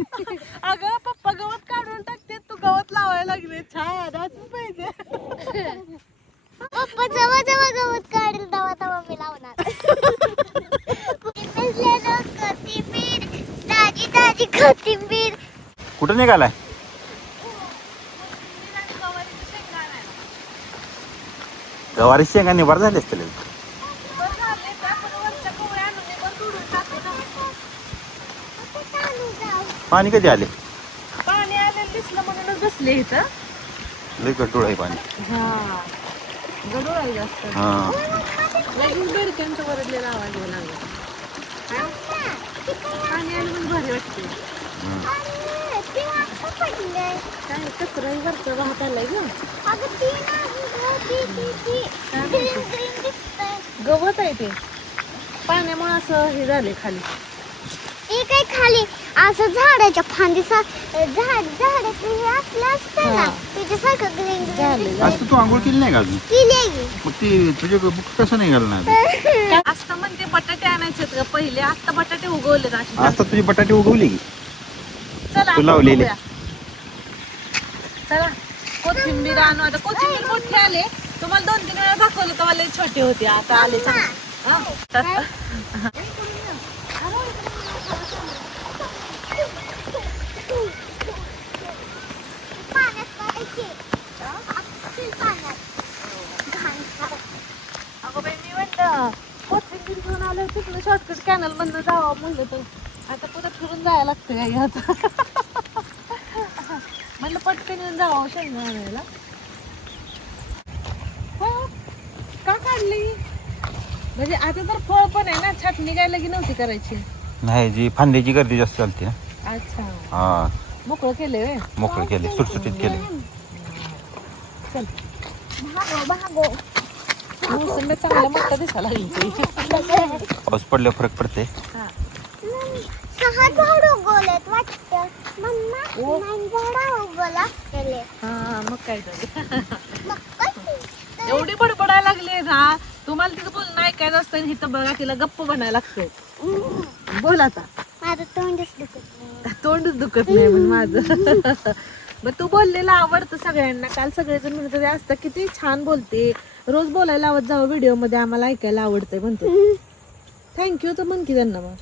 अगं पप्पा गवत काढून टाकते, तू गवत लावायला लागले. छान, असं पाहिजे. पप्पा जेव्हा जेव्हा गवत काढेल तेव्हा तेव्हा मी लावणार. कोथिंबीर, ताजी ताजी कोथिंबीर. कुठं निघालाय? गवारी शेंगा निवार झाली असतील. पाणी कधी आले? पाणी आलेलं दिसलं म्हणूनच बसले इथं. लय गडूळ आहे पाणी. हा, गडूळ आहे जास्त. हा, लगेच बेडक्यांचं वरडलेला आवाज येऊ लागला. पाणी आलं म्हणून भारी वाटते. काय कचरा वरचा वाहत आलाय ग. गवत आहे ते, पाण्यामुळे असं हे झाले खाली. ते काय खाली असं झाडाच्या फांदी झाडाचं हे असलं असतं ना, त्याच्यासारखं ग्रीन ग्रीन आज तू आंघोळ केली नाही का अजून? केली. मग ती तुझे बुक कसं नाही घालणार? आता म्हणते बटाटे आणायचे का पहिले. आता बटाटे उगवले आता तुझी बटाटे उगवली की? चला तू लावलेले. चला कोथिंबीर आणू. आता कोथिंबीर मोठे आले. तुम्हाला 2-3 वेळा दाखवलं तेव्हा लई छोटे होते. आता आले चांगले. अगं बाई, मी म्हणलं कोथिंबीर घेऊन आलं तिकडे शॉर्टकट कॅनल मधनं जावं म्हणलं, तर आता परत फिरून जायला लागतं काय आता. म्हणलं पटकन येऊन जावं शेंगा आणायला. हो, का काढली? म्हणजे आता तर फळ पण आहे ना, छाटणी काय लगी नव्हती करायची. नाही, जी फांद्याची गर्दी जास्त चालते ना. अच्छा, हा, मोकळं केले वे. मोकळे केले, सुटसुटीत केले. चल, भागो मोसंबी चांगला मोठा दिसायला लागली. पाऊस पडल्यावर फरक पडते. हा, 6 झाड उगवलेत वाटतं. मम्मा 9 झाड उगवला केले. हा, मग काय तर. मग काय? एवढी बडबडायला लागली ना, तुम्हाला तिचं बोलणं ऐकायचं असतं. इथं बघा, तिला गप्प बनायला लागतं. बोल आता. माझं तोंडच दुखत नाही. तोंडच दुखत नाही म्हणजे माझं. मग तू बोललेलं आवडतं सगळ्यांना. काल सगळेजण म्हणत होते असतं किती छान बोलते, रोज बोलायला आवडत जावं व्हिडिओ मध्ये, आम्हाला ऐकायला आवडतंय म्हणतो. थँक्यू तर म्हण की त्यांना मग.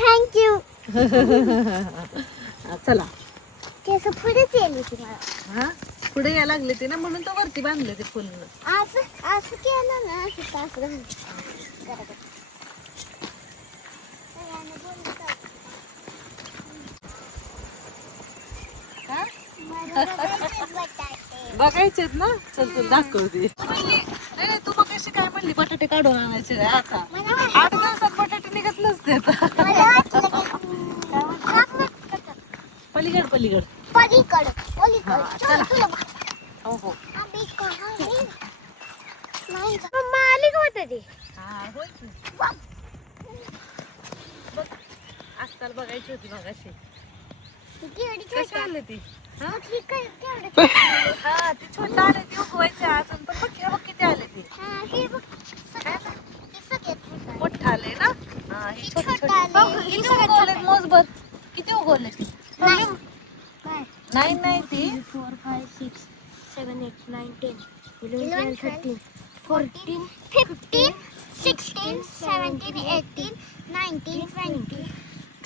थँक्यू. चला, केस पुढेच येली तुम्हाला. हा, पुढे यायला लागले ते ना, म्हणून तर वरती बांधले ते फुल. असं केलं ना, असं घाल. बघायचेत ना, चल तुला दाखवते. नाही, तू मग कशी काय म्हणली बटाटे काढून आणायचे काय आता? 8 दिवसात बटाटे निघत नसते. पलीकड पलीकड. चला. हो हो. मम्मा आली का बटाटे? हा, होय की. बघ, आजकाल बघायची होती मगाशी. कशी आले ती? हा, ती छोटा आले ती उगवायचे अजून, पण बघ बघ किती आले ती. मोठा आले ना. हा, ही छोटी छोटी. बघ, किती उगवले मोजभर. किती उगवले ती? नाही ती 4 5 6 7 8 9 10 11 12 13 14 15 16 17 18 19 20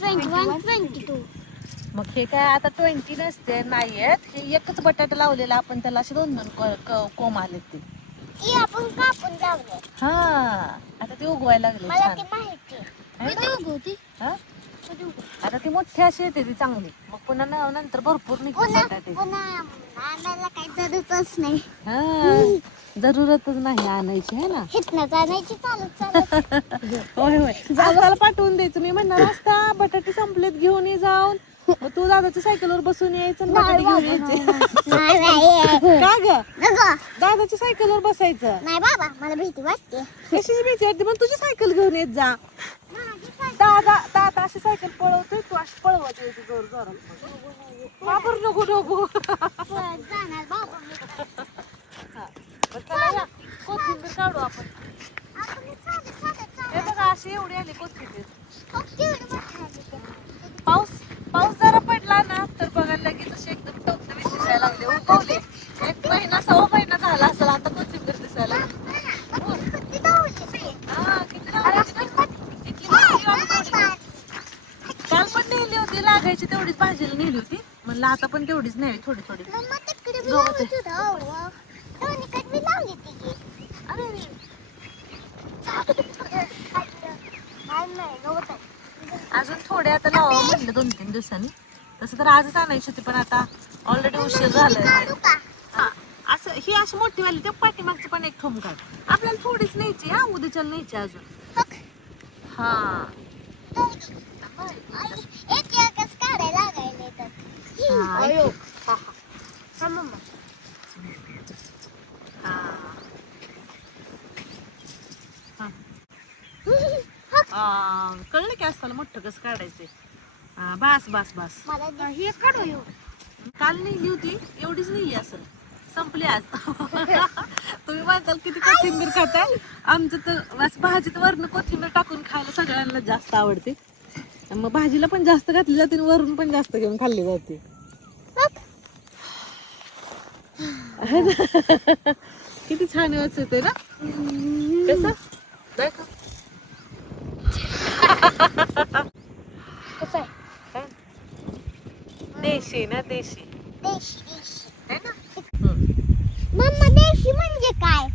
21 22. मग हे काय आता 20 नसते, नाही आहेत. हे एकच बटाटा लावलेला आपण, त्याला असे 2-2 कोंब आले ते. आपण कापून लावले. हा, आता ते उगवायला लागले मला छान. ती माहिती आहे ना? उगवती. हा? आता ती मोठी अशी येते ती चांगली. मग पुन्हा नंतर भरपूर निघते बटाटे. आणायला काही जरूरतच नाही. हा, जरूरतच नाही आणायची, है ना. हिथनच आणायची चालत. होय होय, दादाला पाठवून द्यायचं. मी म्हणणार असता बटाटे संपलेत, घेऊन ये जाऊन. मग तू दादाच्या सायकलवर बसून यायचं, बटाटे घेऊन यायचे. का ग? दादाच्या सायकलवर बसायचं. नाही बाबा, मला भीती वाटते. कशाची भीती वाटते? मग तुझी सायकल घेऊन येत जा. दादा अशी सायकल पळवतोय, तू अशी पळवत यायची जोर जोरात. वापर नको नको. जाणार बाबा. चला या, कोथिंबीर काढू आपण. हे बघा, अशी एवढी आली कोथिंबीर. पाऊस जरा पडला बघायची तेवढीच भाजीला नेली होती, म्हणलं आता पण तेवढीच न्यावी थोडी थोडी. मम्मा तिकडे बी गवत लावत होतं. अहो, दोन्हीकडे बी लावली ती की. अरे काय नाही, गवत आहे. अजून थोडे आता लावावं म्हटलं 2-3 दिवसांनी. तसं तर आजच आणायची होती, पण आता ऑलरेडी उशीर झालाय. काढू का? हा, असं ही अशी मोठी वाली त्या पाठीमागचं पण एक ठोम काढ. आपल्याला थोडीच न्यायची, हा उद्याच्याला न्यायची अजून. बघ. हा एक एकच काढायला लागायला येतात. हा, अयो. एक. हा, मम्मा. हा. कळलं की असताना मोठं कसं काढायचंय. हा, बास बास बास. मला हे काढू येऊ. काल नेली होती, एवढीच नेली असेल, संपली आज. तुम्ही म्हणताल किती कोथिंबीर खाताय, आमचं तर बस भाजीत वरण कोथिंबीर टाकून खायला सगळ्यांना जास्त आवडते. मग भाजीला पण जास्त घातली जाते आणि वरून पण जास्त घेऊन खाल्ली जाते. किती छान वाटते ना, कसं दाखव. कसं आहे? देशी ना, देशी देशी देशी. है ना. मम्मा देशी म्हणजे काय?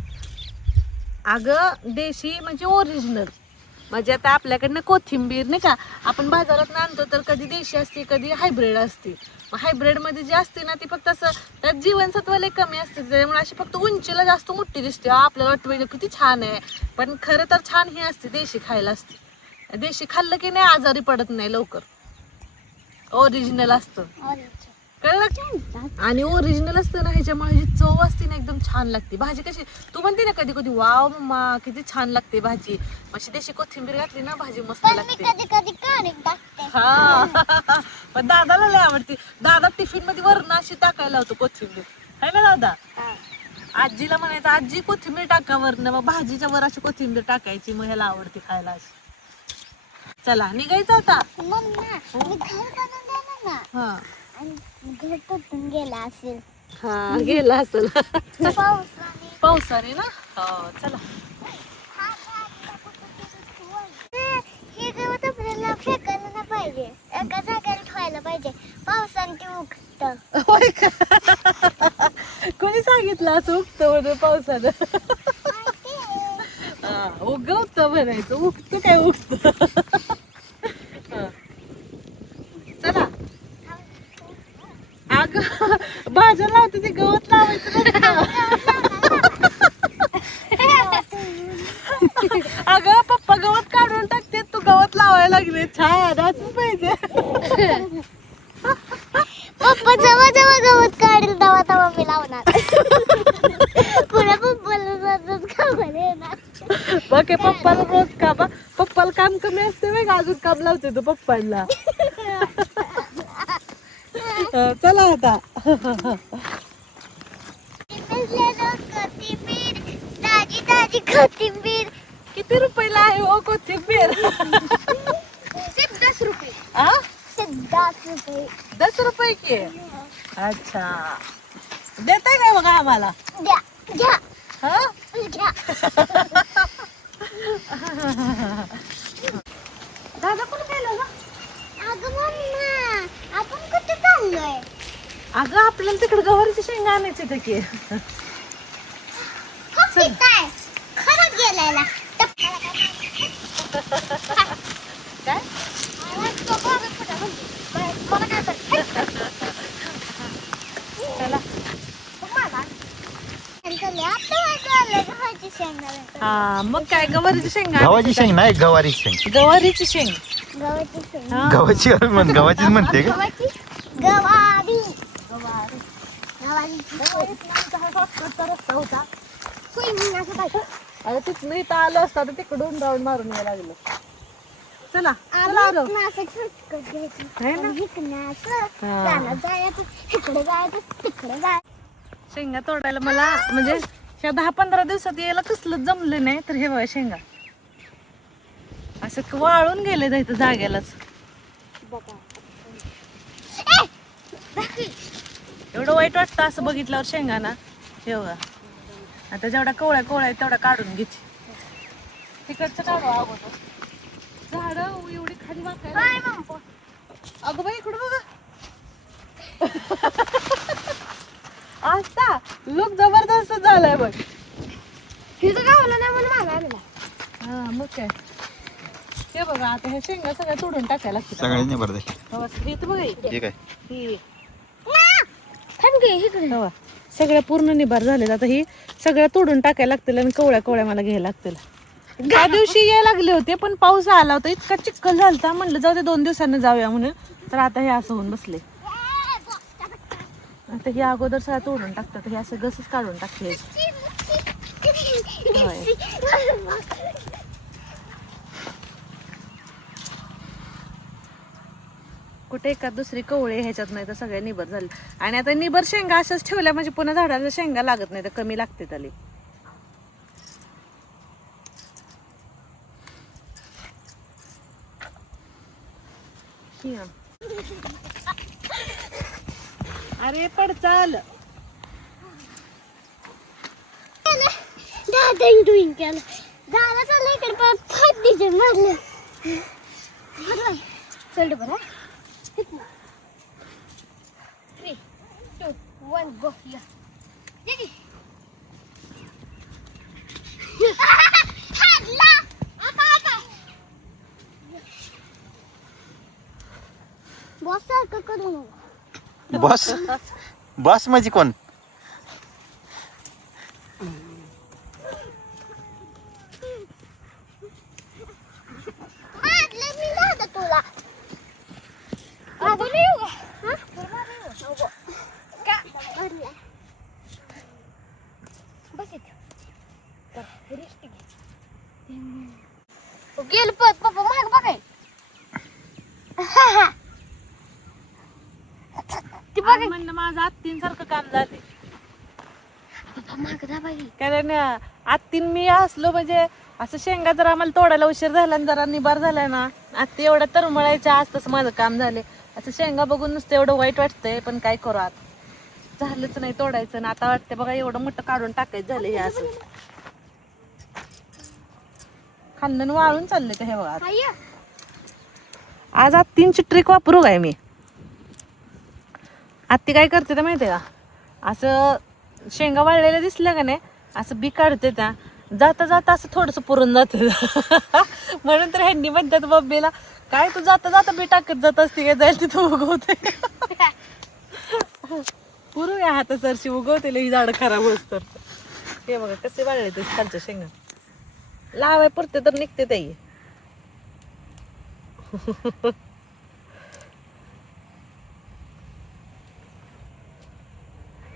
अगं देशी म्हणजे ओरिजिनल. म्हणजे आता आपल्याकडनं कोथिंबीर नाही का आपण बाजारात आणतो, तर कधी देशी असते कधी हायब्रिड असते. हायब्रिड मध्ये जी असते ना ती फक्त असं त्यात जीवनसत्व लय कमी असते, त्यामुळे अशी फक्त उंचीला जास्त मोठी दिसते. आपल्याला वाटतं किती छान आहे, पण खरं तर छान ही असते, देशी खायला असते. देशी खाल्लं की नाही आजारी पडत नाही लवकर. ओरिजिनल असतं, कळलं की. आणि ओरिजिनल असतं ना ह्याच्यामुळे जी चव असते ना एकदम छान लागते. भाजी कशी तू म्हणते ना कधी कधी वाव मम्मा किती छान लागते भाजी, अशी देशी कोथिंबीर घातली ना भाजी मस्त पण मी लागते. कधी कधी काढून टाकते. हा. पण दादाला लय आवडते. दादा टिफिन मध्ये वरण अशी टाकायला होतो कोथिंबीर, है ना दादा. आजीला म्हणायचं आजी कोथिंबीर टाका वरण, मग भाजीच्या वर अशी कोथिंबीर टाकायची, मग ह्याला आवडते खायला अशी. चला निघायचं आता. मम्मा मी घर बनवून देणार ना, हा आणि घर तुटून गेला असेल हा गेला असेल पावसाने. पावसाने ना. हो चला. हे गवत आपल्याला फेकायला नाही पाहिजे, एका जागेला ठेवायला पाहिजे. पावसाने ते उगतं. होय का. कोणी सांगितलं असं उगतं म्हणून पावसानं. उगवत म्हणायचं, उगत काय उगत. चला. अगं भाज्या लावते ते गवत लावायचं नसतं. अगं पप्पा गवत काढून टाकते, तू गवत लावायला लागले. छान असं पाहिजे. पप्पा जेव्हा जेव्हा गवत काढेल तेव्हा तेव्हा मी लावणार. पुन्हा पप्पाला जातच कामाला येणार. बघ पप्पाला रोज काम, पप्पाला काम कमी असते वेग अजून काम लावते तू पप्पांना. चला आता. कोथिंबीर, ताजी ताजी कोथिंबीर. किती रुपयाला आहे हो कोथिंबीर. 10 रुपये. आ 10 रुपये. 10 रुपये की. अच्छा देताय काय बघा आम्हाला. द्या द्या हा द्या. दादा कोण खायला ग. अगं मम्मा आपण कुठे चाललोय? अगं आपल्याला तिकडे गवारीची शेंगा आणायची होती की. काय खरंच गेलेला काय चला हा मग काय गवारीची शेंगा गव्हाची शेंग नाही, गवारी शेंग. गवारीची शेंग. गव्हाची शेंग. हा. गव्हाची गव्हाचीच म्हणते का. गव्हाची गवारी गवारी गवारी. रस्ता होता. स्विमिंग असं पाहिजे. अरे तिथनं इथं आलं असतं तर तिकडून राऊंड मारून यायला लागलं. चला चला आलो. असं शॉर्टकट घ्यायचं. आहे ना? इकडनं असं हा. त्याला जायचं, इकडे जायचं, तिकडे जायचं. शेंगा तोडायला मला म्हणजे ह्या 10-15 दिवसात यायला कसलं जमलं नाही, तर हे बघा शेंगा असं वाळून गेले जायचं जाग्यालाच. एवढं वाईट वाटतं असं बघितल्यावर शेंगा ना. हे बघा आता जेवढा कोवळ्या कोवळ्या तेवढा काढून घ्यायची. तिकडचं काढू अगोदर. झाडं एवढी खाली वाकायला. अगं बाई इकडं बघा. आता लुक जबरदस्त झालाय बघ. हिचं गावला नाही म्हणून मला आणला. हा मग काय ते बघा. आता हे शेंगा सगळ्या तोडून टाकायला लागतात. सगळ्यांनी बरं दे. हो, हे तर बघा इकडे. ठीक आहे. ही थांब घे इकडे. हो, सगळ्या पूर्ण निबार झालेत. आता ही सगळ्या तोडून टाकायला लागतील आणि कवळ्या कवळ्या मला घ्यायला लागतील. त्या दिवशी यायला लागले होते पण पाऊस आला होता, इतका चिखल झालता. म्हणलं जाऊ दे 2 दिवसांनी जाऊया म्हणून. तर आता हे असं होऊन बसले. आता हे अगोदर सगळं तोडून टाकतात. हे असं गसच काढून टाकते. कुठे एका दुसरी कवळे ह्याच्यात नाही तर सगळ्या निबर झाले. आणि आता निबर शेंगा अशाच ठेवल्या म्हणजे पुन्हा झाडाला शेंगा लागत नाही तर कमी लागते त्याला. अरे पड चाल. दादा डुईंग केलं. दादा चाललं इकडे पण फाट दिसे मारलं. बरं चल बरं. 3, 2, 1 गो. या दीदी हाडला. आता बॉस सारखं करू नको. बॉस बॉस म्हणजे कोण? मारलं मी दादा तुला. अगं येऊ हा नको का मारलं. बस इथे रिस्ट घे. गेल पप्पा माग बघाय. आज म्हणलं माझं आत्तींसारखं काम झाले. पप्पा माग जा बाई. कारण आत्तीन मी असलो म्हणजे असं शेंगा जर आम्हाला तोडायला उशीर झाला आणि जरा निबार झालाय ना, आत्ती एवढ्या तरमळायच्या. आज तसं माझं काम झाले. असं शेंगा बघून नुसतं एवढं वाईट वाटतंय पण काय करू आता. झालंच नाही तोडायचं ना. आता वाटतं बघा एवढं मोठं काढून टाकायचं झालं हे असं. खाल्लं वाळून चाललंय का हे बघा. हाय आज आत्तींची ट्रिक वापरू काय मी. आत्ती काय करते तर माहितीये का, असं शेंगा वाळलेल्या दिसल्या का नाही असं बी काढते त्या. जाता जाता असं थोडंसं पुरून जाते. म्हणून तर ह्यांनी म्हणतात बब्बीला काय तू जाता जाता बी टाकत जात असते काय जाईल तिथं उगवते. पुरू या हात सरशी उगवते ही झाडं खराब होत. तर हे बघा कसे वाळले ते खालच्या शेंगा. लावाय पुरते तर निघते ताई.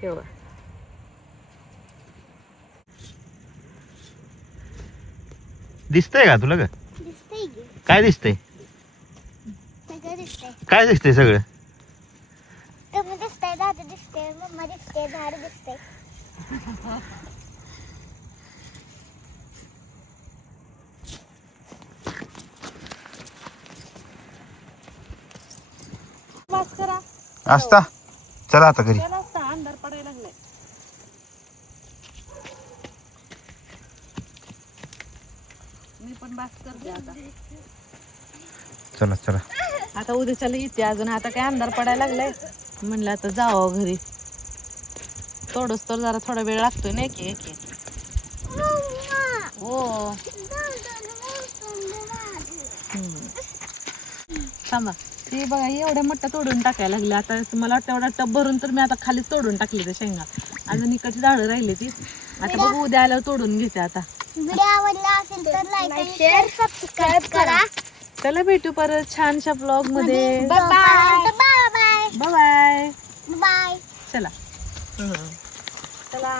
हे बघा दिसतंय का तुला? का दिसतंय की. काय दिसतंय? सगळं दिसतंय. काय दिसतंय सगळं? तुम्ही दिसतंय, दादा दिसतंय, मम्मा दिसतंय, झाड दिसतंय. वास करा. असता. चला आता घरी. त्याला असता अंधार पडायला लागलाय. मी पण बास करते आता. चला चला. आता उद्याच्याला येते अजून. आता काय अंधार पडायला लागलाय म्हणलं आता जावं घरी. तोडस तर जरा थोडा वेळ लागतोय ना. एक एक हो थांबा. ते बघा एवढ्या मोठ्या तोडून टाकायला लागले. आता मला वाटतं एवढा टब भरून तर मी आता खालीच तोडून टाकली ते शेंगा. अजून इकडची झाडं राहिली ती. आता बघू उद्या आल्यावर तोडून घेते आता. व्हिडिओ आवडला असेल तर लाईक आणि शेअर सबस्क्राईब करा. चला भेटू परत छानशा ब्लॉग मध्ये. Bye bye bye bye bye. Bye. चला चला.